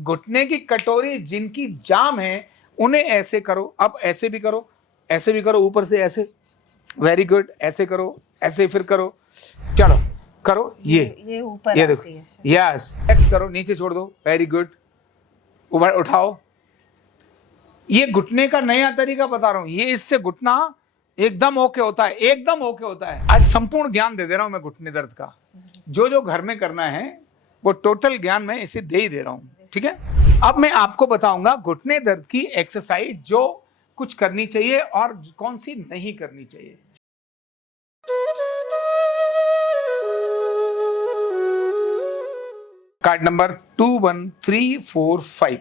घुटने की कटोरी जिनकी जाम है उन्हें ऐसे करो, अब ऐसे भी करो, ऐसे भी करो, ऊपर से ऐसे, वेरी गुड, ऐसे करो, ऐसे फिर करो, चलो करो, ये ऊपर ये आती देखो, है सर। यस, एक्स करो, नीचे छोड़ दो, वेरी गुड, ऊपर उठाओ। ये घुटने का नया तरीका बता रहा हूं, ये इससे घुटना एकदम ओके होता है, एकदम ओके होता है। आज संपूर्ण ज्ञान दे रहा हूं मैं घुटने दर्द का, जो जो घर में करना है वो टोटल ज्ञान मैं इसे दे ही दे रहा हूं, ठीक है। अब मैं आपको बताऊंगा घुटने दर्द की एक्सरसाइज जो कुछ करनी चाहिए और कौन सी नहीं करनी चाहिए। कार्ड नंबर 21345,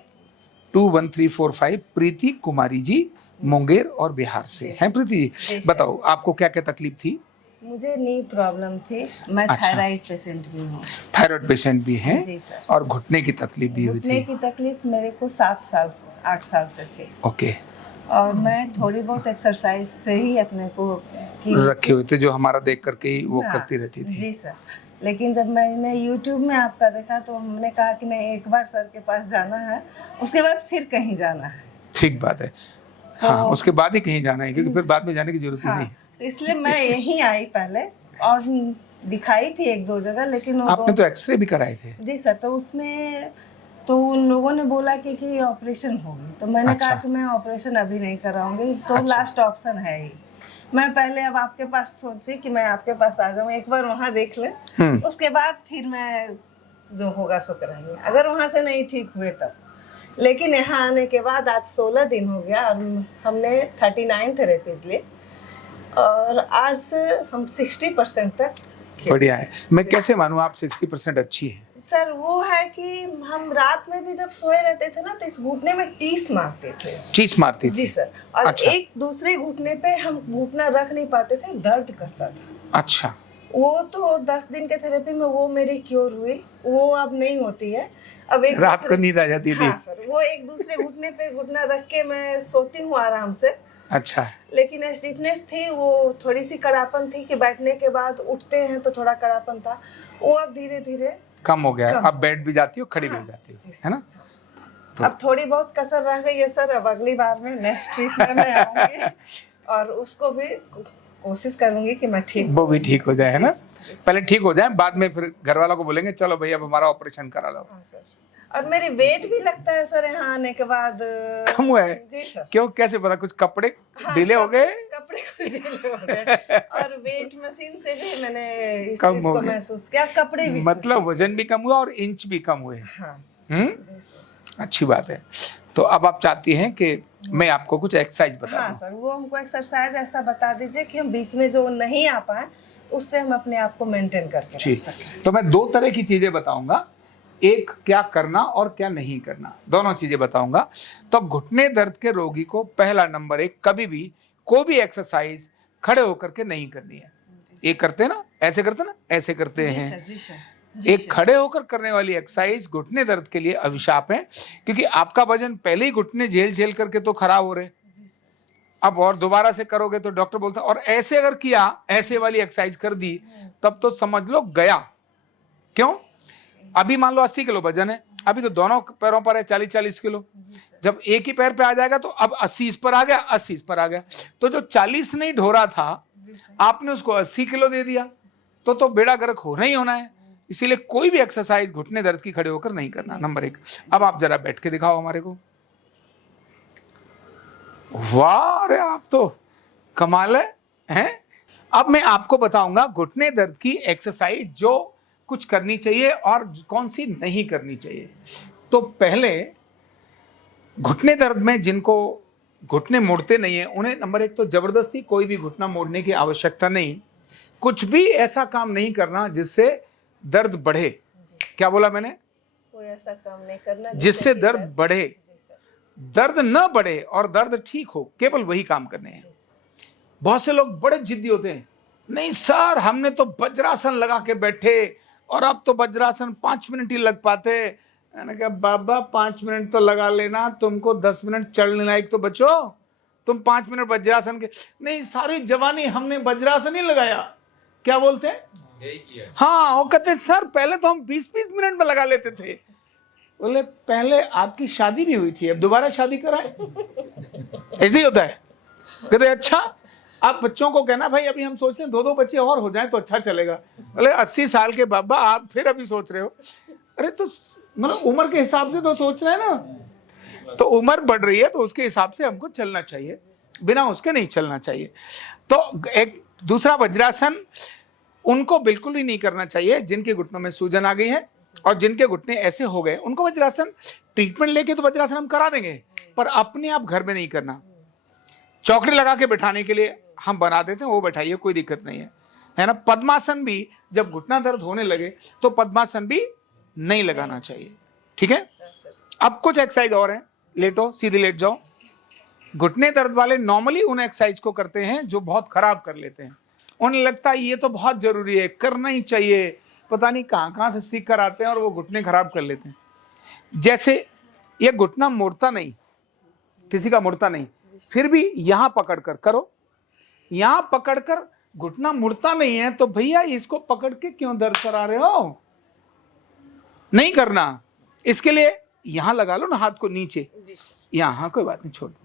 21345 प्रीति कुमारी जी, मुंगेर और बिहार से हैं। प्रीति जी, बताओ आपको क्या क्या तकलीफ थी? मुझे नी प्रॉब्लम थी, मैं अच्छा। थायराइड पेशेंट भी हूँ। थायराइड पेशेंट भी हैं जी सर। और घुटने की तकलीफ भी हुई घुटने थी। की तकलीफ मेरे को 8 साल से थी। ओके, और मैं थोड़ी बहुत एक्सरसाइज से ही अपने को रखे हुए थे जो हमारा देख करके ही वो हाँ, करती रहती थी। जी सर। लेकिन जब मैंने YouTube में आपका देखा तो हमने कहा कि नहीं, एक बार सर के पास जाना है, उसके बाद फिर कहीं जाना है। ठीक बात है, हाँ, उसके बाद ही कहीं जाना है क्योंकि फिर बाद में जाने की जरूरत ही नहीं है। तो इसलिए मैं यहीं आई पहले और दिखाई थी 1-2 जगह, लेकिन आपने तो एक्सरे भी कराए थे? जी सर। तो उसमें तो उन लोगों ने बोला कि ऑपरेशन होगी, तो मैंने अच्छा। कहा कि मैं ऑपरेशन अभी नहीं कराऊंगी, तो अच्छा। लास्ट ऑप्शन है ही। मैं पहले अब आपके पास सोची कि मैं आपके पास आ जाऊं, एक बार वहाँ देख ले, उसके बाद फिर मैं जो होगा सो कराएंगे, अगर वहाँ से नहीं ठीक हुए तब। लेकिन यहाँ आने के बाद आज 16 दिन हो गया और हमने 39 थेरेपीज ली और आज हम 60% तक। बढ़िया है, मैं कैसे मानूं आप 60% अच्छी है? सर वो है कि हम रात में भी जब सोए रहते थे ना तो इस घुटने में टीस मारते थे। चीस मारती थी? जी सर। और अच्छा। एक दूसरे घुटने पे हम घुटना रख नहीं पाते थे, दर्द करता था। अच्छा। वो तो 10 दिन के थेरेपी में वो मेरी क्योर हुई, वो अब नहीं होती है। अब एक रात को नींद आ जाती थी? हाँ सर, वो एक दूसरे घुटने पे घुटना रख के मैं सोती हूँ आराम से। अच्छा। लेकिन स्टिफनेस थी, वो थोड़ी सी कड़ापन थी कि बैठने के बाद उठते हैं तो थोड़ा कड़ापन था, वो अब धीरे धीरे कम हो गया। अब बैठ भी जाती हो, खड़ी भी हो जाती हो, है ना? तो अब थोड़ी बहुत कसर रह गई है सर, अब अगली बार में नेक्स्ट ट्रिप में मैं आऊंगी और उसको भी कोशिश करूंगी कि मैं ठीक, वो भी ठीक हो जाए, है ना? पहले ठीक हो जाए, बाद में फिर घर वालों को बोलेंगे चलो भैया अब हमारा ऑपरेशन करा लो। हाँ सर। और मेरी वेट भी लगता है सर यहाँ आने के बाद कम हुआ है? जी सर। क्यों, कैसे पता? कुछ कपड़े हाँ, ढीले हो गए? कपड़े कुछ ढीले हो गए और वेट मशीन से भी मैंने इस कम चीज हो को गए। महसूस किया, कपड़े भी मतलब वजन भी कम हुआ और इंच भी कम हुए। हाँ सर। जी सर। अच्छी बात है। तो अब आप चाहती हैं कि मैं आपको कुछ एक्सरसाइज बता हाँ दूं? सर, वो हमको एक्सरसाइज ऐसा बता दीजिए कि हम बीच में जो नहीं आ पाए तो उससे हम अपने आप को मेंटेन करके रख सकें। तो मैं 2 तरह की चीजें बताऊंगा, एक क्या करना और क्या नहीं करना, दोनों चीजें बताऊंगा। तो घुटने दर्द के रोगी को पहला नंबर 1, कभी भी कोई भी एक्सरसाइज खड़े होकर के नहीं करनी है। एक करते हैं ना, ऐसे करते ना, ऐसे करते हैं। जी सर। एक खड़े होकर करने वाली एक्सरसाइज घुटने दर्द के लिए अभिशाप है, क्योंकि आपका वजन पहले ही घुटने झेल झेल करके तो खराब हो रहे, अब और दोबारा से करोगे तो डॉक्टर बोलता है, और ऐसे अगर किया, ऐसे वाली एक्सरसाइज कर दी, तब तो समझ लो गया। क्यों? अभी मान लो 80 किलो वजन है, अभी तो दोनों पैरों पर है 40-40 किलो, जब एक ही पैर पे आ जाएगा तो अब 80 इस पर आ गया, 80 इस पर आ गया, तो जो 40 नहीं ढोरा था आपने उसको 80 किलो दे दिया, तो बेड़ा गर्क होना ही होना है। इसीलिए कोई भी एक्सरसाइज घुटने दर्द की खड़े होकर नहीं करना, नंबर 1। अब आप जरा बैठ के दिखाओ हमारे को। वाह रे, आप तो कमाल है, हैं? अब मैं आपको बताऊंगा घुटने दर्द की एक्सरसाइज जो कुछ करनी चाहिए और कौन सी नहीं करनी चाहिए। तो पहले घुटने दर्द में जिनको घुटने मोड़ते नहीं है उन्हें नंबर 1 तो जबरदस्ती कोई भी घुटना मोड़ने की आवश्यकता नहीं, कुछ भी ऐसा काम नहीं करना जिससे दर्द बढ़े। क्या बोला मैंने? कोई ऐसा काम नहीं करना जिससे दर्द बढ़े। दर्द न बढ़े और दर्द ठीक हो, केवल वही काम करने हैं। बहुत से लोग बड़े जिद्दी होते हैं, नहीं सर हमने तो वज्रासन लगा के बैठे और अब तो वज्रासन 5 मिनट ही लग पाते। मैंने कहा बाबा 5 मिनट तो लगा लेना, तुमको 10 मिनट चलने लायक तो बचो, तुम 5 मिनट वज्रासन के नहीं, सारी जवानी हमने वज्रासन ही लगाया। क्या बोलते हैं? हाँ, वो कहते सर पहले तो हम 20-20 मिनट में लगा लेते थे, बोले पहले आपकी शादी नहीं हुई थी, अब दोबारा शादी कराए? ऐसे ही होता है। कहते अच्छा, आप बच्चों को कहना भाई अभी हम सोचते हैं 2-2 बच्चे और हो जाएं तो अच्छा चलेगा। बोले 80 साल के बाबा आप फिर अभी सोच रहे हो? अरे तो मतलब उम्र के हिसाब से तो सोच रहे हैं ना, तो उम्र बढ़ रही है तो उसके हिसाब से हमको चलना चाहिए, बिना उसके नहीं चलना चाहिए। तो एक दूसरा वज्रासन उनको बिल्कुल ही नहीं करना चाहिए जिनके घुटनों में सूजन आ गई है और जिनके घुटने ऐसे हो गए, उनको वज्रासन ट्रीटमेंट लेके तो वज्रासन हम करा देंगे, पर अपने आप घर में नहीं करना। चौकड़ी लगा के बैठाने के लिए हम बना देते हैं, वो बैठाइए, कोई दिक्कत नहीं है ना। पद्मासन भी जब घुटना दर्द होने लगे तो पद्मासन भी नहीं लगाना चाहिए, ठीक है। अब कुछ एक्सरसाइज और हैं, लेटो, सीधे लेट जाओ। घुटने दर्द वाले नॉर्मली उन एक्सरसाइज को करते हैं जो बहुत खराब कर लेते हैं, उन्हें लगता है ये तो बहुत जरूरी है, करना ही चाहिए, पता नहीं कहां कहां से सीख कर आते हैं और वो घुटने खराब कर लेते हैं। जैसे ये घुटना मुड़ता नहीं, किसी का मुड़ता नहीं, फिर भी यहां पकड़कर करो, यहां पकड़कर घुटना मुड़ता नहीं है तो भैया इसको पकड़ के क्यों दर्द करा रहे हो? नहीं करना। इसके लिए यहां लगा लो ना हाथ को नीचे, यहां, कोई बात नहीं, छोड़ दो,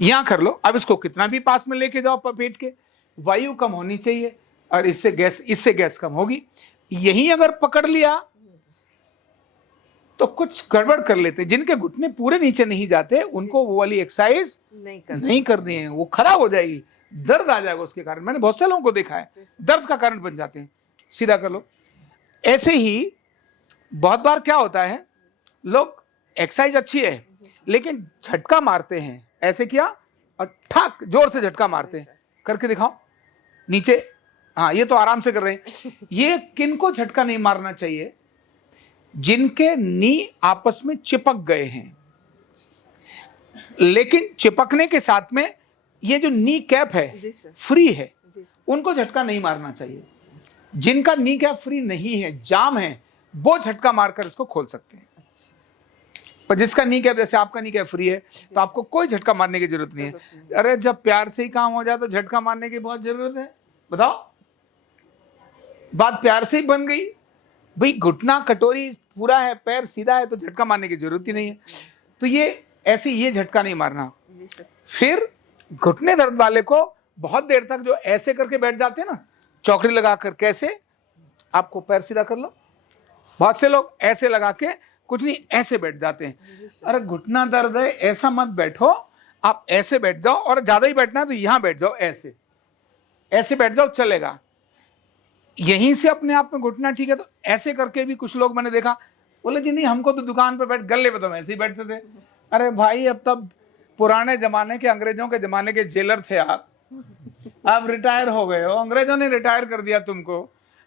यहां कर लो। अब इसको कितना भी पास में लेके जाओ पेट के, वायु कम होनी चाहिए और इससे गैस कम होगी। यही अगर पकड़ लिया तो कुछ गड़बड़ कर लेते। जिनके घुटने पूरे नीचे नहीं जाते उनको वो वाली एक्सरसाइज नहीं करनी है, वो खराब हो जाएगी, दर्द आ जाएगा उसके कारण। मैंने बहुत से लोगों को देखा है, दर्द का कारण बन जाते हैं। सीधा कर लो। ऐसे ही बहुत बार क्या होता है, लोग एक्सरसाइज अच्छी है लेकिन झटका मारते हैं, ऐसे किया और ठाक जोर से झटका मारते हैं। करके दिखाओ नीचे, हाँ ये तो आराम से कर रहे हैं। ये किनको झटका नहीं मारना चाहिए? जिनके नी आपस में चिपक गए हैं, लेकिन चिपकने के साथ में ये जो नी कैप है फ्री है, उनको झटका नहीं मारना चाहिए। जिनका नी कैप फ्री नहीं है, जाम है, वो झटका मारकर इसको खोल सकते हैं। पर जिसका नी कैप, जैसे आपका नी कैप फ्री है, तो आपको कोई झटका मारने की जरूरत नहीं है। अरे जब प्यार से ही काम हो जाए तो झटका मारने की बहुत जरूरत है? बताओ, बात प्यार से ही बन गई। भाई घुटना कटोरी पूरा है, पैर सीधा है, तो झटका मारने की जरूरत ही नहीं है। तो ये ऐसे ये झटका नहीं मारना। फिर घुटने दर्द वाले को बहुत देर तक जो ऐसे करके बैठ जाते हैं ना, चौकड़ी लगाकर, कैसे, आपको पैर सीधा कर लो। बहुत से लोग ऐसे लगा के कुछ नहीं, ऐसे बैठ जाते हैं। अरे घुटना दर्द है, ऐसा मत बैठो, आप ऐसे बैठ जाओ, और ज्यादा ही बैठना है तो यहां बैठ जाओ, ऐसे ऐसे बैठ जाओ, चलेगा। यहीं से अपने आप में घुटना ठीक है तो ऐसे करके भी कुछ लोग मैंने देखा, बोले जी नहीं हमको तो दुकान पर बैठ, गले पे तो ऐसे ही बैठते थे। अरे भाई अब तब पुराने जमाने के, अंग्रेजों के जमाने के जेलर थे आप, अब रिटायर हो गए हो, अंग्रेजों ने रिटायर कर दिया तुमको।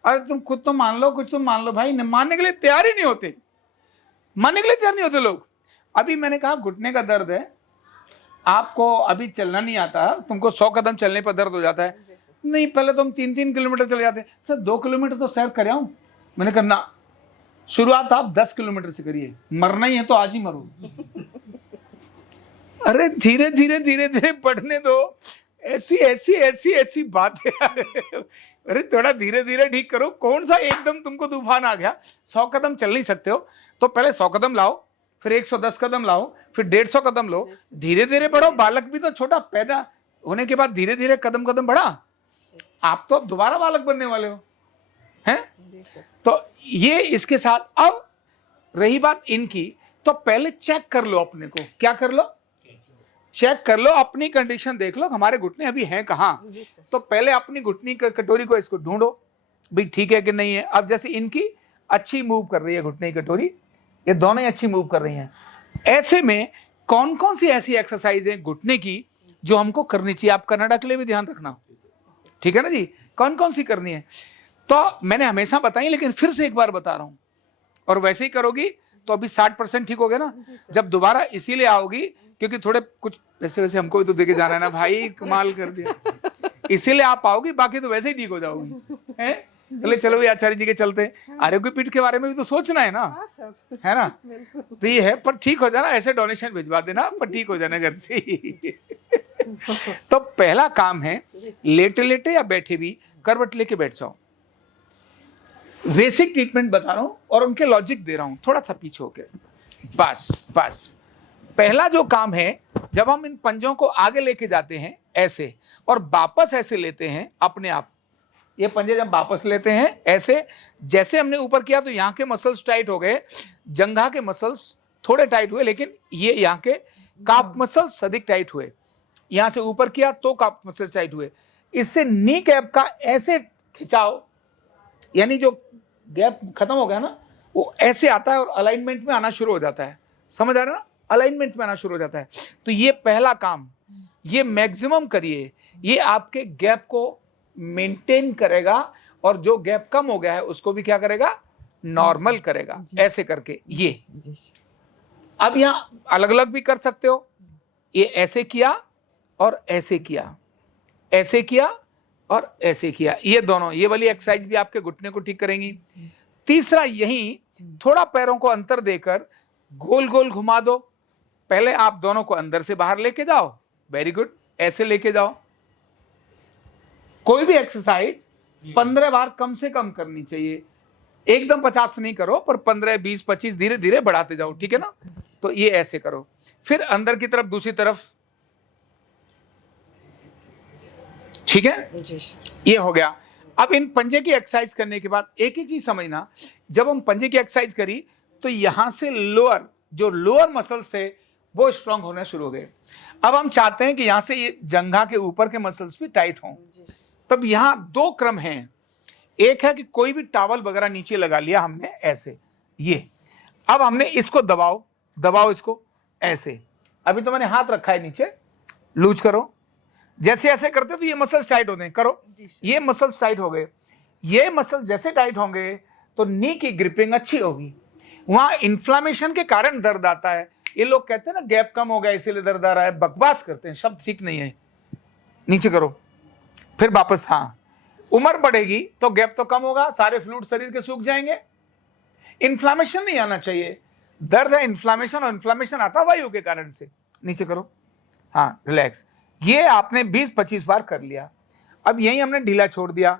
अरे तुम खुद तो मान लो, कुछ तो मान लो। भाई मानने के लिए तैयार ही नहीं होते, मानने के लिए तैयार नहीं होते लोग। अभी मैंने कहा घुटने का दर्द है, आपको अभी चलना नहीं आता, तुमको 100 कदम चलने पर दर्द हो जाता है। नहीं, पहले तो हम 3-3 किलोमीटर चले जाते। सर 2 किलोमीटर तो सैर कर आऊं। मैंने कहा ना, शुरुआत आप 10 किलोमीटर से करिए, मरना ही है तो आज ही मरो। अरे धीरे धीरे धीरे धीरे बढ़ने दो, ऐसी ऐसी ऐसी ऐसी बातें। अरे थोड़ा धीरे धीरे ठीक करो। कौन सा एकदम तुमको तूफान आ गया? 100 कदम चल नहीं सकते हो तो पहले 100 कदम लाओ, फिर 110 कदम लाओ, फिर 150 कदम लो, धीरे धीरे बढ़ो। बालक भी तो छोटा, पैदा होने के बाद धीरे धीरे कदम कदम बढ़ा। आप तो अब दोबारा बालक बनने वाले हो, हैं? तो ये इसके साथ। अब रही बात इनकी, तो पहले चेक कर लो अपने को। क्या कर लो? चेक कर लो, अपनी कंडीशन देख लो, हमारे घुटने अभी हैं कहाँ। तो पहले अपनी घुटनी कटोरी को इसको ढूंढो, भाई ठीक है कि नहीं है। अब जैसे इनकी अच्छी मूव कर रही है घुटने की कटोरी, ये दोनों ही अच्छी मूव कर रही हैं। ऐसे में कौन कौन सी ऐसी एक्सरसाइज है घुटने की जो हमको करनी चाहिए? आप कनाडा के लिए भी ध्यान रखना, ठीक है ना जी, कौन कौन सी करनी है। तो मैंने हमेशा बताई, लेकिन फिर से एक बार बता रहा हूं, और वैसे ही करोगी तो अभी 60% ठीक हो गया ना। जब दोबारा इसीलिए आओगी क्योंकि थोड़े कुछ वैसे वैसे हमको भी तो देके जाना है ना भाई, कमाल कर दिया, इसीलिए आप आओगी, बाकी तो वैसे ही ठीक हो जाओगी, हैं? चले चलो भी आचार्य जी के चलते। आरोग्य पीठ के बारे में भी तो सोचना है ना, है ना? तो ये है, पर ठीक हो जाना, ऐसे डोनेशन भिजवा देना, पर ठीक हो जाना घर से ही। तो पहला काम है, लेटे लेटे या बैठे भी करवट लेके बैठ जाओ। बेसिक ट्रीटमेंट बता रहा हूं और उनके लॉजिक दे रहा हूं, थोड़ा सा पीछे होके। बस बस। पहला जो काम है, जब हम इन पंजों को आगे लेके जाते हैं ऐसे और वापस ऐसे लेते हैं अपने आप, ये पंजे जब वापस लेते हैं ऐसे, जैसे हमने ऊपर किया तो यहाँ के मसल्स टाइट हो गए, जंघा के मसल्स थोड़े टाइट हुए, लेकिन ये यहाँ के काफ मसल्स अधिक टाइट हुए। यहां से ऊपर किया तो काफ मसल्स टाइट हुए। इससे नी कैप का ऐसे खिंचाव, यानी जो गैप खत्म हो गया ना, वो ऐसे आता है और अलाइनमेंट में आना शुरू हो जाता है। समझ आ रहा है ना? अलाइनमेंट में आना शुरू हो जाता है। तो ये पहला काम, ये मैक्सिमम करिए, ये आपके गैप को मेंटेन करेगा और जो गैप कम हो गया है उसको भी क्या करेगा, नॉर्मल करेगा। ऐसे करके ये, अब यहां अलग अलग भी कर सकते हो, ये ऐसे किया और ऐसे किया, ऐसे किया और ऐसे किया, ये दोनों, ये वाली एक्सरसाइज भी आपके घुटने को ठीक करेंगी। तीसरा, यही थोड़ा पैरों को अंतर देकर गोल गोल घुमा दो। पहले आप दोनों को अंदर से बाहर लेके जाओ, वेरी गुड, ऐसे लेके जाओ। कोई भी एक्सरसाइज 15 बार कम से कम करनी चाहिए, एकदम 50 नहीं करो, पर 15, 20, 25 धीरे धीरे बढ़ाते जाओ, ठीक है ना? तो ये ऐसे करो, फिर अंदर की तरफ, दूसरी तरफ, ठीक है? ये हो गया। अब इन पंजे की एक्सरसाइज करने के बाद एक ही चीज समझना, जब हम पंजे की एक्सरसाइज करी तो यहां से लोअर, जो लोअर मसल्स थे वो स्ट्रांग होने शुरू हो गए। अब हम चाहते हैं कि यहां से ये जंघा के ऊपर के मसल्स भी टाइट हों। तब यहां दो क्रम हैं, एक है कि कोई भी टॉवल वगैरह नीचे लगा लिया हमने ऐसे, ये, अब हमने इसको दबाओ, दबाओ इसको ऐसे। अभी तो मैंने हाथ रखा है नीचे, लूज करो, जैसे ऐसे करते तो ये मसल्स टाइट होते हैं, करो, ये मसल्स टाइट हो गए। ये मसल्स जैसे टाइट होंगे तो नी की ग्रिपिंग अच्छी होगी। वहां इन्फ्लामेशन के कारण दर्द आता है। ये लोग कहते हैं ना गैप कम हो गया इसीलिए दर्द आ रहा है, बकवास करते हैं, शब्द ठीक नहीं है। नीचे करो, फिर वापस, हाँ, उम्र बढ़ेगी तो गैप तो कम होगा, सारे फ्लूइड शरीर के सूख जाएंगे। इन्फ्लामेशन नहीं आना चाहिए, दर्द है इन्फ्लामेशन, और इन्फ्लामेशन आता है वायु के कारण से। नीचे करो, हाँ, रिलैक्स। ये आपने 20-25 बार कर लिया। अब यही हमने ढीला छोड़ दिया।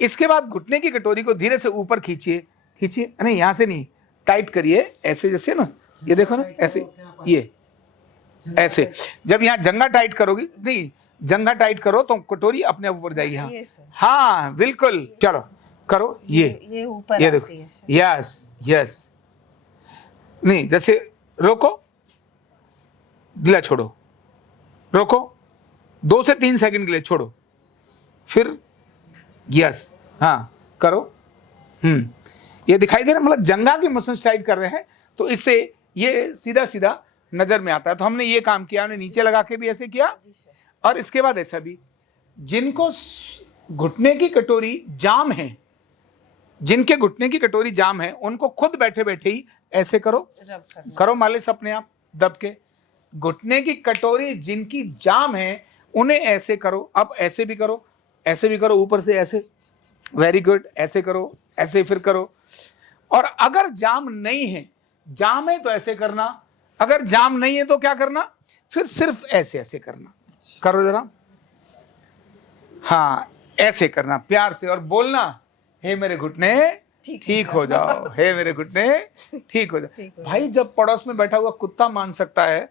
इसके बाद घुटने की कटोरी को धीरे से ऊपर खींचिए, खींचिए, नहीं यहां से नहीं, टाइट करिए ऐसे, जैसे ना, ये देखो ना ऐसे, ये ऐसे। जब यहाँ जंघा टाइट करोगी, नहीं, जंघा टाइट करो तो कटोरी अपने ऊपर जाएगी। हाँ हाँ, बिल्कुल, चलो करो, ये ऊपर, ये देखो, यस यस, नहीं, जैसे रोको, ढीला छोड़ो, रोको, 2 से 3 सेकंड के लिए छोड़ो, फिर यस, हाँ, करो। ये दिखाई दे रहा है, मतलब जंघा की मसल्स टाइट कर रहे हैं, तो इससे ये सीधा सीधा नजर में आता है। तो हमने ये काम किया, हमने नीचे लगा के भी ऐसे किया, और इसके बाद ऐसा भी। जिनको घुटने की कटोरी जाम है, जिनके घुटने की कटोरी जाम है, उनको खुद बैठे बैठे ही ऐसे करो, करो मालिश अपने आप दब के। घुटने की कटोरी जिनकी जाम है उन्हें ऐसे करो। अब ऐसे भी करो, ऐसे भी करो, ऊपर से ऐसे, वेरी गुड, ऐसे करो, ऐसे फिर करो। और अगर जाम नहीं है, जाम है तो ऐसे करना, अगर जाम नहीं है तो क्या करना, फिर सिर्फ ऐसे ऐसे करना। करो जरा, हाँ, ऐसे करना प्यार से, और बोलना, हे मेरे घुटने ठीक हो जाओ, हे मेरे घुटने ठीक हो जाओ। भाई, जब पड़ोस में बैठा हुआ कुत्ता मान सकता है,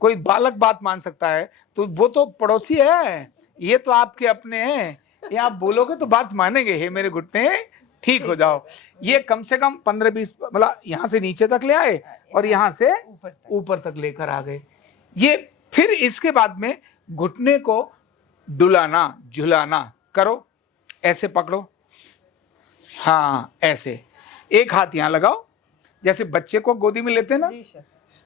कोई बालक बात मान सकता है, तो वो तो पड़ोसी है, ये तो आपके अपने हैं। ये आप बोलोगे तो बात मानेंगे, हे मेरे घुटने ठीक हो जाओ। ये कम से कम 15-20, मतलब यहाँ से नीचे तक ले आए और यहाँ से ऊपर तक लेकर आ गए। ये फिर इसके बाद में घुटने को डुलाना, झुलाना करो, ऐसे पकड़ो, हाँ, ऐसे, एक हाथ यहाँ लगाओ, जैसे बच्चे को गोदी में लेते हैं ना,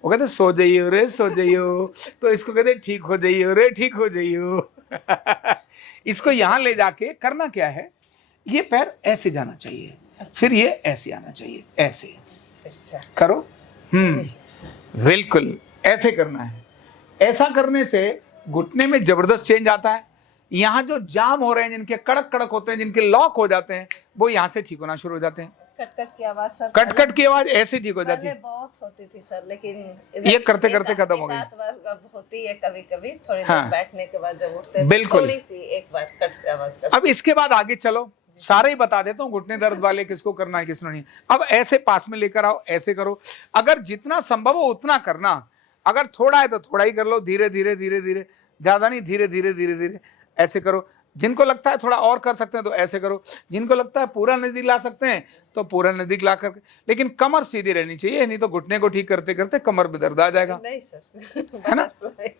वो कहते सो जाइयो रे, सो जाइयो, तो इसको कहते ठीक हो जाइयो रे, ठीक हो जाइयो। इसको यहाँ ले जाके करना क्या है, ये पैर ऐसे जाना चाहिए, फिर ये ऐसे आना चाहिए, ऐसे करो, बिल्कुल ऐसे करना है। ऐसा करने से घुटने में जबरदस्त चेंज आता है। यहाँ जो जाम हो रहे हैं, जिनके कड़क कड़क होते हैं, जिनके लॉक हो जाते हैं, वो यहाँ से ठीक होना शुरू हो जाते हैं। कट की आवाज सर, कट की आवाज ऐसे ठीक हो जाती है। बहुत होती थी सर, लेकिन ये करते करते खत्म हो गई। होती है कभी कभी, थोड़ी हाँ, देर बैठने के बाद जब उठते हैं, बिल्कुल, थोड़ी सी एक बार कट आवाज कर। अब इसके बाद आगे चलो, सारे ही बता देता हूँ घुटने दर्द वाले किसको करना है किसको नहीं। अब ऐसे पास में लेकर आओ, ऐसे करो, अगर जितना संभव हो उतना करना, अगर थोड़ा है तो थोड़ा ही कर लो, धीरे धीरे धीरे धीरे, ज्यादा नहीं, धीरे धीरे धीरे धीरे ऐसे करो। जिनको लगता है थोड़ा और कर सकते हैं तो ऐसे करो, जिनको लगता है पूरा नजदीक ला सकते हैं तो पूरा नजदीक ला करके, लेकिन कमर सीधी रहनी चाहिए, नहीं तो घुटने को ठीक करते करते कमर में दर्द आ जाएगा। नहीं सर, है ना,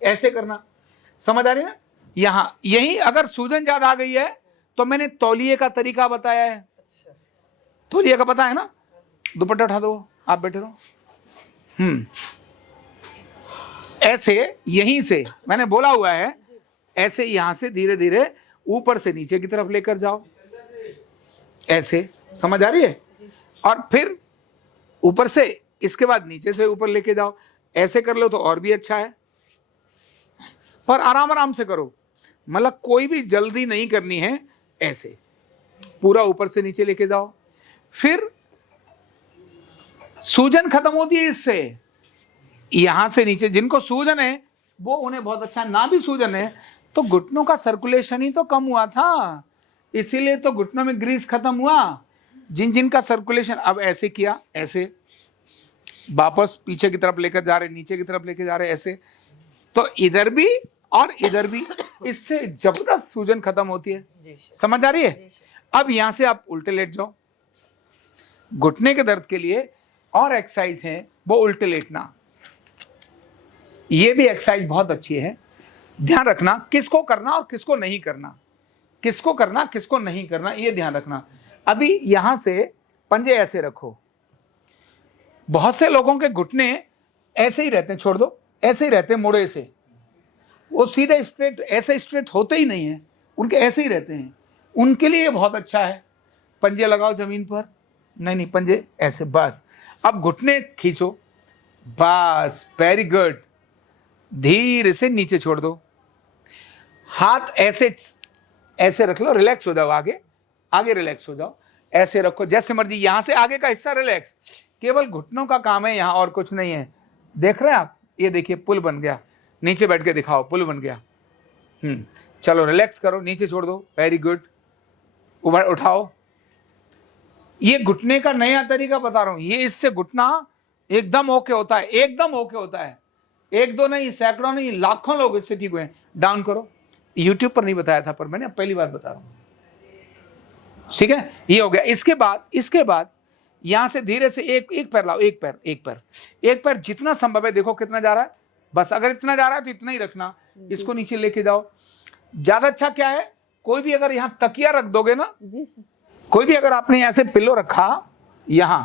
ऐसे करना, समझ आ रही है ना। यहाँ यही अगर सूजन ज्यादा आ गई है तो मैंने तौलिए का तरीका बताया है, अच्छा, तौलिए का पता है ना, दुपट्टा उठा दो, आप बैठे रहो। ऐसे यहीं से मैंने बोला हुआ है, ऐसे यहां से धीरे धीरे ऊपर से नीचे की तरफ लेकर जाओ, ऐसे, समझ आ रही है। और फिर ऊपर से, इसके बाद नीचे से ऊपर लेके जाओ, ऐसे कर लो तो और भी अच्छा है, पर आराम आराम से करो, मतलब कोई भी जल्दी नहीं करनी है। ऐसे पूरा ऊपर से नीचे लेके जाओ, फिर सूजन खत्म होती है इससे, यहां से नीचे। जिनको सूजन है वो उन्हें बहुत अच्छा, ना भी सूजन है तो घुटनों का सर्कुलेशन ही तो कम हुआ था, इसीलिए तो घुटनों में ग्रीस खत्म हुआ। जिन जिन का सर्कुलेशन, अब ऐसे किया, ऐसे वापस पीछे की तरफ लेकर जा रहे, नीचे की तरफ लेकर जा रहे, ऐसे, तो इधर भी और इधर भी, इससे जबरदस्त सूजन खत्म होती है। समझ आ रही है। अब यहां से आप उल्टे लेट जाओ। घुटने के दर्द के लिए और एक्सरसाइज है वो उल्टे लेटना, ये भी एक्सरसाइज बहुत अच्छी है। ध्यान रखना किसको करना और किसको नहीं करना, किसको करना किसको नहीं करना, ये ध्यान रखना। अभी यहां से पंजे ऐसे रखो, बहुत से लोगों के घुटने ऐसे ही रहते हैं, छोड़ दो, ऐसे ही रहते हैं मोड़े से, वो सीधे स्ट्रेट, ऐसे स्ट्रेट होते ही नहीं है, उनके ऐसे ही रहते हैं। उनके लिए बहुत अच्छा है, पंजे लगाओ जमीन पर, नहीं पंजे ऐसे, बस। अब घुटने खींचो, बस, वेरी गुड, धीरे से नीचे छोड़ दो, हाथ ऐसे ऐसे रख लो, रिलैक्स हो जाओ, आगे आगे रिलैक्स हो जाओ, ऐसे रखो जैसे मर्जी। यहां से आगे का हिस्सा रिलैक्स, केवल घुटनों का काम है, यहां और कुछ नहीं है। देख रहे हैं आप, ये देखिए पुल बन गया, नीचे बैठ के दिखाओ, पुल बन गया। चलो रिलैक्स करो, नीचे छोड़ दो, वेरी गुड, ऊपर उठाओ। ये घुटने का नया तरीका बता रहा हूं, ये इससे घुटना एकदम ओके होता है, एकदम ओके होता है। एक दो नहीं, सैकड़ों नहीं, लाखों लोग इससे ठीक हुए हैं। डाउन करो, यूट्यूब पर नहीं बताया था पर मैंने पहली बार बता रहा हूं, ठीक है। ये हो गया। इसके बाद यहां से धीरे से एक पैर लाओ, एक पैर जितना संभव है, देखो कितना जा रहा है, बस अगर इतना जा रहा है तो इतना ही रखना, इसको नीचे लेके जाओ। ज्यादा अच्छा क्या है, कोई भी अगर यहां तकिया रख दोगे ना, कोई भी अगर आपने यहां से पिलो रखा यहां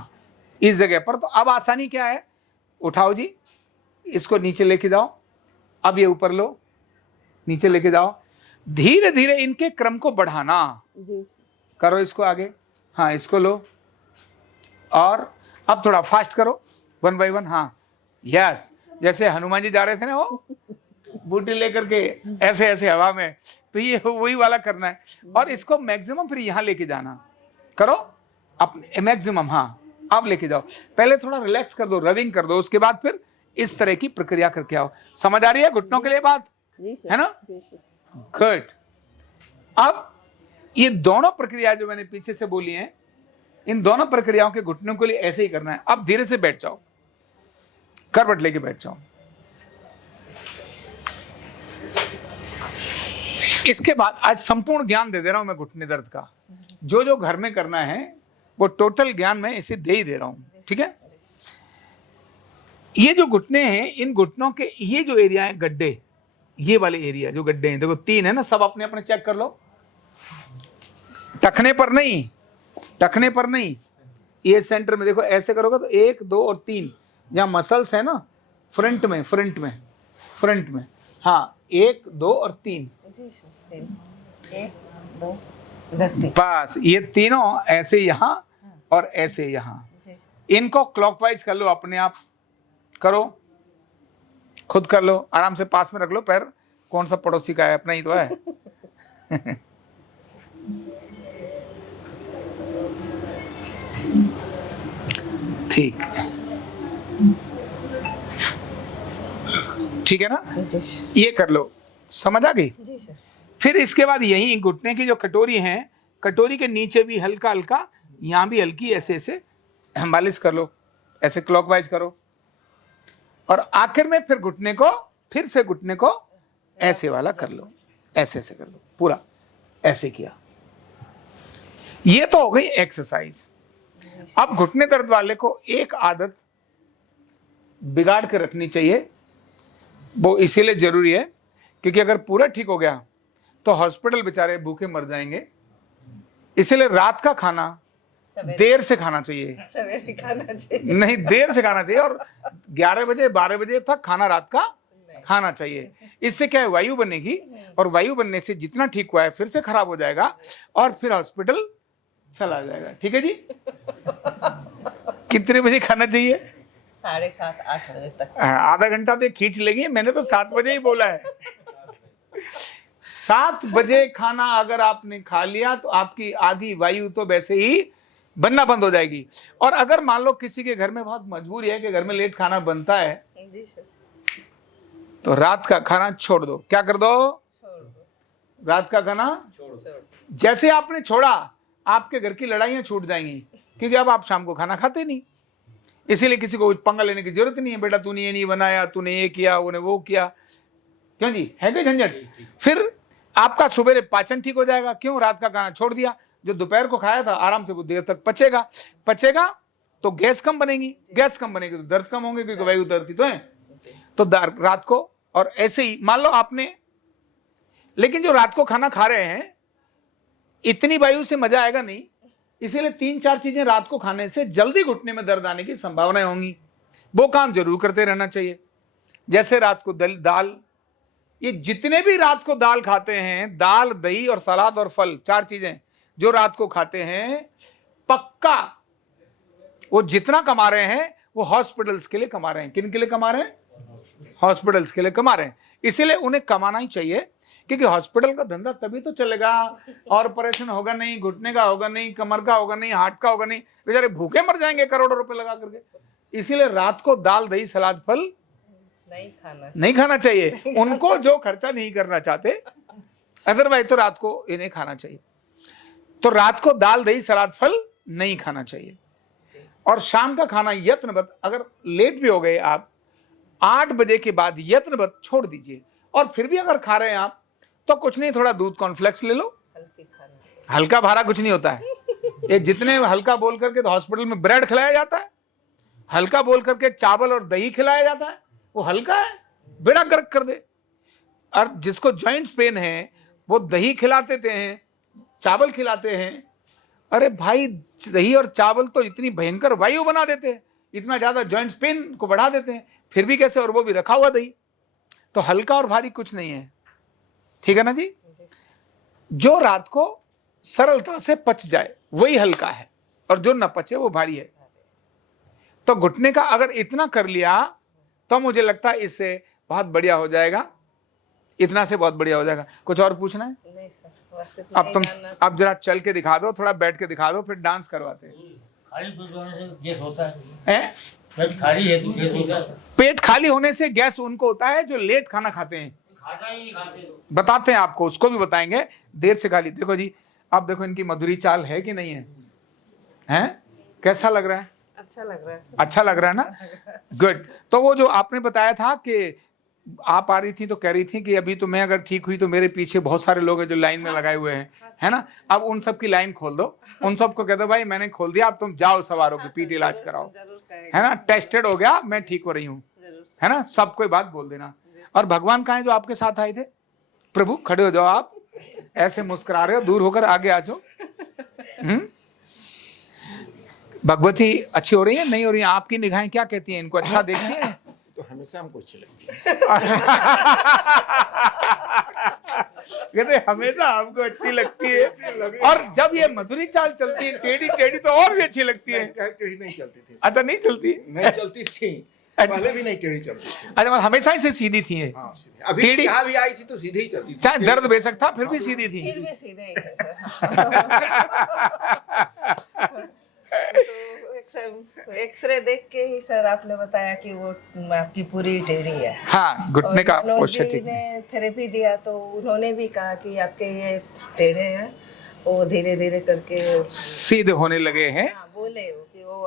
इस जगह पर, तो अब आसानी क्या है, उठाओ जी, इसको नीचे लेके जाओ, अब ये ऊपर लो, नीचे लेके जाओ, धीरे धीरे इनके क्रम को बढ़ाना, करो इसको आगे, हाँ इसको लो, और अब थोड़ा फास्ट करो, 1 बाय 1, हाँ यस, जैसे हनुमान जी जा रहे थे ना, वो बूटी लेकर के ऐसे ऐसे हवा में, तो ये वही वाला करना है। और इसको मैक्सिमम फिर यहां लेके जाना, करो अपने मैक्सिमम, हाँ आप लेके जाओ, पहले थोड़ा रिलैक्स कर दो, रविंग कर दो, उसके बाद फिर इस तरह की प्रक्रिया करके आओ। समझ आ रही है घुटनों के लिए बात, है ना, गुड। अब ये दोनों प्रक्रिया जो मैंने पीछे से बोली हैं, इन दोनों प्रक्रियाओं के घुटनों के लिए ऐसे ही करना है। अब धीरे से बैठ जाओ, करवट लेके बैठ जाओ। इसके बाद आज संपूर्ण ज्ञान दे रहा हूं मैं घुटने दर्द का, जो जो घर में करना है वो टोटल ज्ञान मैं इसे दे ही दे रहा हूं, ठीक है। ये जो घुटने हैं, इन घुटनों के ये जो एरिया है, गड्ढे, ये वाले एरिया जो गड्ढे हैं, देखो 3 है ना, सब अपने अपने चेक कर लो, टखने पर नहीं, ये सेंटर में देखो, ऐसे करोगे तो 1 2 और 3 जहां मसल्स है ना, फ्रंट में, हाँ 1 2 और 3, 1 2 इधर 3, बस ये तीनों ऐसे यहां और ऐसे यहां, इनको क्लॉकवाइज कर लो, अपने आप करो, खुद कर लो, आराम से पास में रख लो पैर, कौन सा पड़ोसी का है, अपना ही तो है। ठीक है ना, ये कर लो, समझ आ गई। फिर इसके बाद यही घुटने की जो कटोरी है, कटोरी के नीचे भी हल्का हल्का, यहाँ भी हल्की, ऐसे ऐसे मालिश कर लो, ऐसे क्लॉकवाइज करो। और आखिर में फिर घुटने को, फिर से घुटने को ऐसे वाला कर लो, ऐसे ऐसे कर लो, पूरा ऐसे किया। ये तो हो गई एक्सरसाइज। अब घुटने दर्द वाले को एक आदत बिगाड़ के रखनी चाहिए, वो इसीलिए जरूरी है क्योंकि अगर पूरा ठीक हो गया तो हॉस्पिटल बेचारे भूखे मर जाएंगे। इसीलिए रात का खाना देर से खाना चाहिए, सवेरे खाना चाहिए, नहीं देर से खाना चाहिए, और 11 बजे 12 बजे तक खाना रात का खाना चाहिए। इससे क्या है, वायु बनेगी, और वायु बनने से जितना ठीक हुआ है फिर से खराब हो जाएगा और फिर हॉस्पिटल चला जाएगा। ठीक है जी। कितने बजे खाना चाहिए? 7:30 8 बजे तक। आधा घंटा तो खींच लेंगे, मैंने तो 7 बजे ही बोला है। 7 बजे खाना अगर आपने खा लिया तो आपकी आधी वायु तो वैसे ही बनना बंद हो जाएगी। और अगर मान लो किसी के घर में बहुत मजबूरी है कि घर में लेट खाना बनता है, जी सर, तो रात का खाना छोड़ दो। क्या कर दो? छोड़ दो, रात का खाना छोड़ दो। जैसे आपने छोड़ा, आपके घर की लड़ाइयां छूट जाएंगी, क्योंकि अब आप शाम को खाना खाते नहीं। इसीलिए किसी को पंगा लेने की जरूरत नहीं है, बेटा तूने ये नहीं बनाया, तूने ये किया, उन्हें वो किया, क्यों जी, है कोई झंझट? फिर आपका सुबह पाचन ठीक हो जाएगा। क्यों? रात का खाना छोड़ दिया। जो दोपहर को खाया था आराम से वो देर तक पचेगा तो गैस कम बनेगी, गैस कम बनेगी तो दर्द कम होंगे, क्योंकि वायु दर्द की तो है। तो रात को, और ऐसे ही मान लो आपने, लेकिन जो रात को खाना खा रहे हैं इतनी वायु से मजा आएगा नहीं, इसीलिए 3-4 चीजें रात को खाने से जल्दी घुटने में दर्द आने की संभावनाएं होंगी। वो काम जरूर करते रहना चाहिए। जैसे रात को दाल, ये जितने भी रात को दाल खाते हैं, दाल, दही और सलाद और फल, 4 चीजें जो रात को खाते हैं, पक्का वो जितना कमा रहे हैं वो हॉस्पिटल्स के लिए कमा रहे हैं। किन के लिए कमा रहे हैं? हॉस्पिटल्स के लिए कमा रहे हैं। इसीलिए उन्हें कमाना ही चाहिए, क्योंकि हॉस्पिटल का धंधा तभी तो चलेगा। और ऑपरेशन होगा नहीं, घुटने का होगा नहीं, कमर का होगा नहीं, हार्ट का होगा नहीं, बेचारे भूखे मर जाएंगे करोड़ों रुपए लगा करके। इसीलिए रात को दाल, दही, सलाद, फल नहीं खाना चाहिए। उनको जो खर्चा नहीं करना चाहते, अदरवाइज तो रात को इन्हें खाना चाहिए। तो रात को दाल, दही, सलाद, फल नहीं खाना चाहिए। और शाम का खाना यत्नवत, अगर लेट भी हो गए आप, 8 बजे के बाद यत्नवत छोड़ दीजिए। और फिर भी अगर खा रहे हैं आप तो कुछ नहीं, थोड़ा दूध कॉर्नफ्लेक्स ले लो, हल्का भारा कुछ नहीं होता है। ये जितने हल्का बोल करके तो हॉस्पिटल में ब्रेड खिलाया जाता है, हल्का बोल करके चावल और दही खिलाया जाता है, वो हल्का है, बेड़ा गर्क कर दे। और जिसको जॉइंट्स पेन है वो दही खिला देते हैं, चावल खिलाते हैं। अरे भाई, दही और चावल तो इतनी भयंकर वायु बना देते हैं, इतना ज्यादा जॉइंट्स पेन को बढ़ा देते हैं, फिर भी कैसे? और वो भी रखा हुआ दही। तो हल्का और भारी कुछ नहीं है, ठीक है ना जी। जो रात को सरलता से पच जाए वही हल्का है, और जो न पचे वो भारी है। तो घुटने का अगर इतना कर लिया तो मुझे लगता है इससे बहुत बढ़िया हो जाएगा, इतना से बहुत बढ़िया हो जाएगा। कुछ और पूछना है? नहीं सर, अब तुम अब जरा चल के दिखा दो, थोड़ा बैठ के दिखा दो, फिर डांस करवाते हैं। खाली पेट होने से गैस होता है। हैं? पेट खाली है तो गैस होता है। पेट खाली होने से गैस उनको होता है जो लेट खाना खाते हैं। खाना ही नहीं खाते तो। बताते हैं आपको, उसको भी बताएंगे। देर से खा ली। देखो जी, अब देखो इनकी मधुरी चाल है कि नहीं है? हैं? कैसा लग रहा है? अच्छा लग रहा है। अच्छा लग रहा है ना? गुड। तो वो जो आपने बताया था कि आप आ रही थी तो कह रही थी कि अभी तो मैं अगर ठीक हुई तो मेरे पीछे बहुत सारे लोग हैं जो लाइन में लगाए हुए हैं, है ना? अब उन सब की लाइन खोल दो, उन सबको कह दो भाई मैंने खोल दिया, अब तुम जाओ सवार होकर पीठ इलाज कराओ, है ना? टेस्टेड हो गया, मैं ठीक हो रही हूँ, है ना? सब कोई बात बोल देना। और भगवान कहाँ है जो आपके साथ आए थे? प्रभु खड़े हो जाओ, आप ऐसे मुस्कुरा रहे हो, दूर होकर आगे आ जाओ। भगवती अच्छी हो रही है, नहीं हो रही है? आपकी निगाहें क्या कहती हैं? इनको अच्छा देखती है? तो हमेशा हमको अच्छी लगती है। कहते हमेशा हमको अच्छी लगती है, और जब ये मधुरी चाल चलती है टेढ़ी टेढ़ी तो और भी अच्छी लगती है। टेढ़ी नहीं चलती थी। अच्छा, नहीं चलती? नहीं चलती थी, पहले भी नहीं टेढ़ी चलती थी। अच्छा, मतलब हमेशा ही से सीधी थी ये? हाँ, अभी टेढ़ी यहाँ भी आई थी तो सीधी ही चलती थी। चाहे दर्द बेशक था फिर भी सीधी थी। फिर भी सीधे ही थे सर। तो एक्सरे देख के ही सर आपने बताया कि वो आपकी पूरी टेढ़ी है। हाँ, घुटने का मनोज पोस्चर जी ठीक ने है। थेरेपी दिया तो उन्होंने भी कहा कि आपके ये टेढ़े हैं, वो धीरे धीरे करके सीधे होने लगे हैं। हाँ, बोले वो कि वो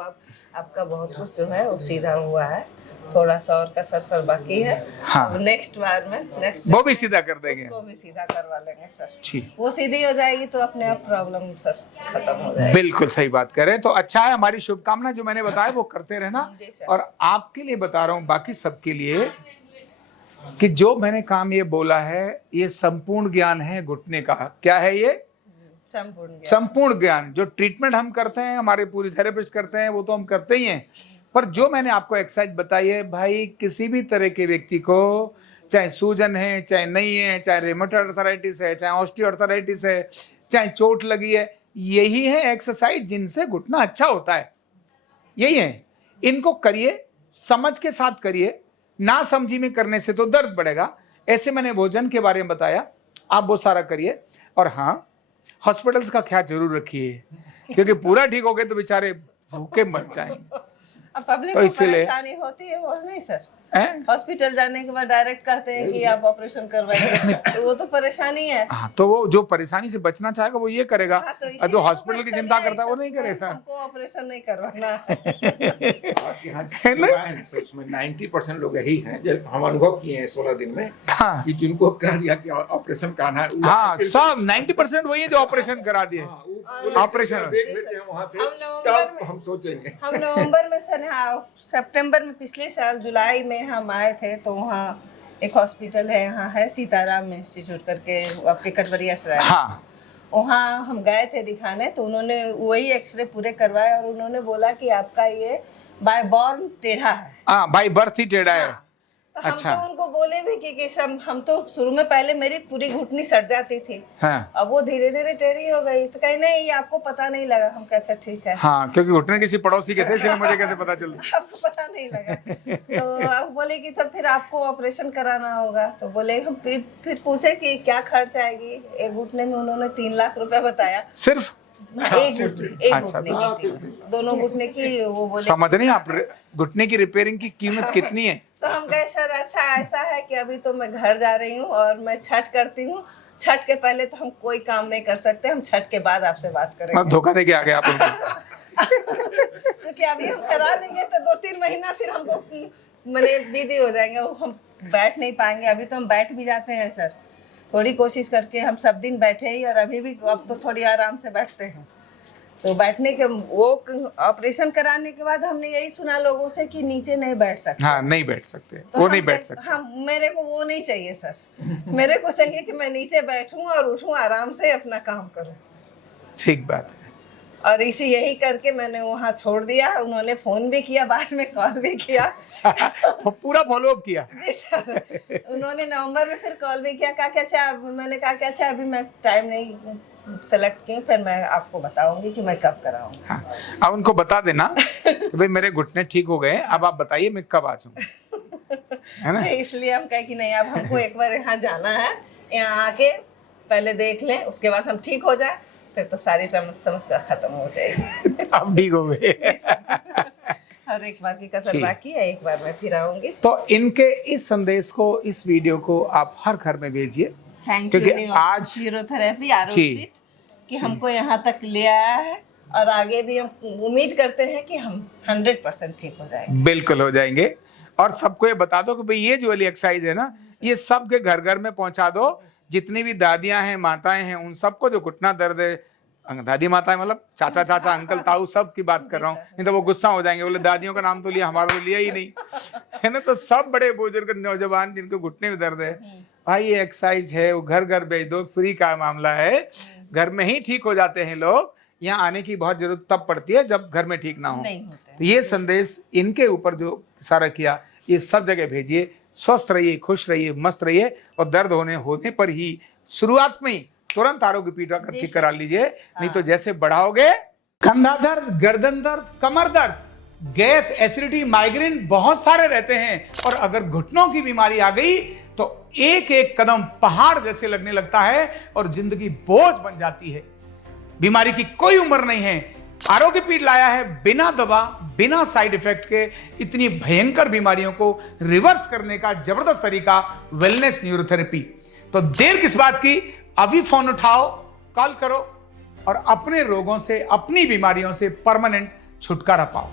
आपका बहुत कुछ जो है वो सीधा हुआ है, थोड़ा सा और का सर बाकी है। हाँ। नेक्स्ट बार में वो भी सीधा कर देंगे। उसको भी सीधा करवा लेंगे सर। जी, वो सीधी हो जाएगी तो अपने आप प्रॉब्लम सर खत्म हो जाएगी। बिल्कुल सही बात कह रहे हैं। तो अच्छा है, हमारी शुभकामना जो मैंने बताया वो करते रहना। जी सर। और आपके लिए बता रहा हूँ, बाकी सबके लिए, कि जो मैंने काम ये बोला है ये संपूर्ण ज्ञान है घुटने का। क्या है ये? संपूर्ण ज्ञान। संपूर्ण ज्ञान। जो ट्रीटमेंट हम करते हैं, हमारे पूरी थेरेपिस्ट करते हैं, वो तो हम करते ही हैं, पर जो मैंने आपको एक्सरसाइज बताई है भाई, किसी भी तरह के व्यक्ति को, चाहे सूजन है चाहे नहीं है, चाहे रेमेटॉइड आर्थराइटिस है, चाहे ऑस्टियोआर्थराइटिस है, चाहे चोट लगी है, यही है एक्सरसाइज जिनसे घुटना अच्छा होता है। यही है, इनको करिए, समझ के साथ करिए, ना समझी में करने से तो दर्द बढ़ेगा। ऐसे मैंने भोजन के बारे में बताया, आप वो सारा करिए। और हाँ, हॉस्पिटल्स का ख्याल जरूर रखिए, क्योंकि पूरा ठीक हो गए तो बेचारे भूखे मर जाएंगे। अब पब्लिक तो को इसीलिए- परेशानी होती है वो नहीं सर। हैं? हॉस्पिटल जाने के बाद डायरेक्ट कहते हैं कि आप ऑपरेशन करवाइए, तो वो तो परेशानी है। हाँ, तो वो जो परेशानी से बचना चाहेगा वो ये करेगा, हाँ, तो और इसीलिए जो वो हॉस्पिटल की कहते चिंता हैं, करता है वो सब नहीं करेगा। हमको ऑपरेशन नहीं करवाना। आपके यहाँ है ना? हुआ है ना सर, उसमें 90% लोग यही हैं जो हम अनुभव किए हैं 16 दिन में, हाँ कि जिनको कह दिया कि ऑपरेशन कराना है, वो हाँ, आके- सब 90% वही है जो ऑपरेशन करा दिए। हाँ, वो ऑपरेशन। देख लेते हैं वहाँ से, हम नवंबर तब में- हम सोचेंगे। हम नवंबर में सर यहाँ, सितंबर में पिछले साल जुलाई में हम आए थे, तो वहाँ एक हॉस्पिटल है, यहाँ है सीताराम इंस्टीट्यूट करके, आपके कटवरिया सराय। हाँ, वहाँ हम गए थे दिखाने, तो उन्होंने वही एक्सरे पूरे करवाए और उन्होंने बोला कि आपका ये बाय बॉर्न टेढ़ा है। हाँ भाई, बर्थ ही टेढ़ा है। तो हम अच्छा। तो उनको बोले भी कि सब, हम तो शुरू में पहले मेरी पूरी घुटनी सट जाती थी, हाँ अब वो धीरे धीरे टेढ़ी हो गई। तो कहीं नहीं, ये आपको पता नहीं लगा। हम कहे अच्छा ठीक है। हाँ, क्योंकि घुटने किसी पड़ोसी के थे, इसलिए मुझे कैसे पता चलता। आपको पता नहीं लगा। तो अब बोले कि तब फिर आपको ऑपरेशन कराना होगा। तो बोले, हम फिर पूछे कि क्या खर्च आएगी। एक घुटने में उन्होंने 3 लाख रुपए बताया। सिर्फ एक अच्छा, घुटने की, दोनों घुटने की। वो बोले, समझ नहीं आप, घुटने की रिपेयरिंग की कीमत कितनी है? तो हम कहे सर अच्छा ऐसा है कि अभी तो मैं घर जा रही हूँ और मैं छठ करती हूँ, छठ के पहले तो हम कोई काम नहीं कर सकते, हम छठ के बाद आपसे बात करेंगे। धोखा दे के आ गए आप उनको। क्योंकि अभी हम करा लेंगे तो 2-3 महीना फिर हमको मैंने बिजी हो जाएंगे, हम बैठ नहीं पाएंगे। अभी तो हम बैठ भी जाते हैं सर, थोड़ी कोशिश करके हम सब दिन बैठे ही, और अभी भी अब तो थोड़ी आराम से बैठते हैं। तो बैठने के, वो ऑपरेशन कराने के बाद हमने यही सुना लोगों से कि नीचे नहीं बैठ सकते। हाँ, नहीं बैठ सकते, तो वो हम नहीं बैठ कहे- सकते। हम, मेरे को वो नहीं चाहिए सर। मेरे को चाहिए कि मैं नीचे बैठूं और उठूं, आराम से अपना काम करूं। ठीक बात है। और इसी यही करके मैंने वहाँ छोड़ दिया। उन्होंने फोन भी किया, बाद में कॉल भी किया। पूरा फॉलोअप किया। जी सर। उन्होंने नवंबर में फिर कॉल भी किया, कहा कि अच्छा, मैंने कहा कि अच्छा अभी मैं टाइम नहीं सेलेक्ट की, फिर मैं आपको बताऊंगी कि मैं कब कराऊंगी। हाँ, अब उनको बता देना कि भाई मेरे घुटने ठीक हो गए, अब आप बताइए मैं कब आ जाऊँ, है ना? इसलिए हम कहे कि नहीं, अब हमको एक बार यहाँ जाना है, यहाँ आके पहले देख लें, उसके बाद हम ठीक हो जाए, फिर तो सारी समस्या खत्म हो जाएगी। अब ठीक हो गए। और एक बार की कसर ठीक। बाकी है, एक बार मैं फिर आऊंगी। तो इनके इस संदेश को, इस वीडियो को आप हर घर में भेजिए, थैंक यू क्योंकि आज न्यूरोथेरेपी जी। आरोपित कि हमको यहाँ तक ले आया है, और आगे भी हम उम्मीद करते हैं कि हम 100% ठीक हो जाएंगे। बिल्कुल हो जाएंगे। और सबको ये बता दो कि भाई ये जो वाली एक्सरसाइज है ना, ये सबके घर घर में पहुंचा दो। जितनी भी दादियां हैं, माताएं हैं, उन सबको जो घुटना दर्द है, दादी माताएं मतलब चाचा चाचा अंकल ताऊ सब की बात कर रहा हूँ, नहीं तो वो गुस्सा हो जाएंगे, बोले दादियों का नाम तो लिया, हमारा तो लिया ही नहीं, है ना? तो सब बड़े बुजुर्ग नौजवान जिनको घुटने में दर्द है, भाई ये एक्सरसाइज है, वो घर घर भेज दो, फ्री का मामला है, घर में ही ठीक हो जाते हैं लोग। यहाँ आने की बहुत जरूरत तब पड़ती है जब घर में ठीक ना हो। नहीं होते। तो ये संदेश इनके ऊपर जो सारा किया, ये सब जगह भेजिए। स्वस्थ रहिए, खुश रहिए, मस्त रहिए, और दर्द होने पर ही शुरुआत में ही तुरंत आरोग्य पीठ आकर ठीक करा लीजिए, नहीं तो जैसे बढ़ाओगे, कंधा दर्द, गर्दन दर्द, कमर दर्द, गैस, एसिडिटी, माइग्रेन बहुत सारे रहते हैं, और अगर घुटनों की बीमारी आ गई तो एक एक कदम पहाड़ जैसे लगने लगता है और जिंदगी बोझ बन जाती है। बीमारी की कोई उम्र नहीं है। आरोग्य पीठ लाया है बिना दवा, बिना साइड इफेक्ट के इतनी भयंकर बीमारियों को रिवर्स करने का जबरदस्त तरीका, वेलनेस न्यूरोथेरेपी। तो देर किस बात की, अभी फोन उठाओ, कॉल करो, और अपने रोगों से, अपनी बीमारियों से परमानेंट छुटकारा पाओ।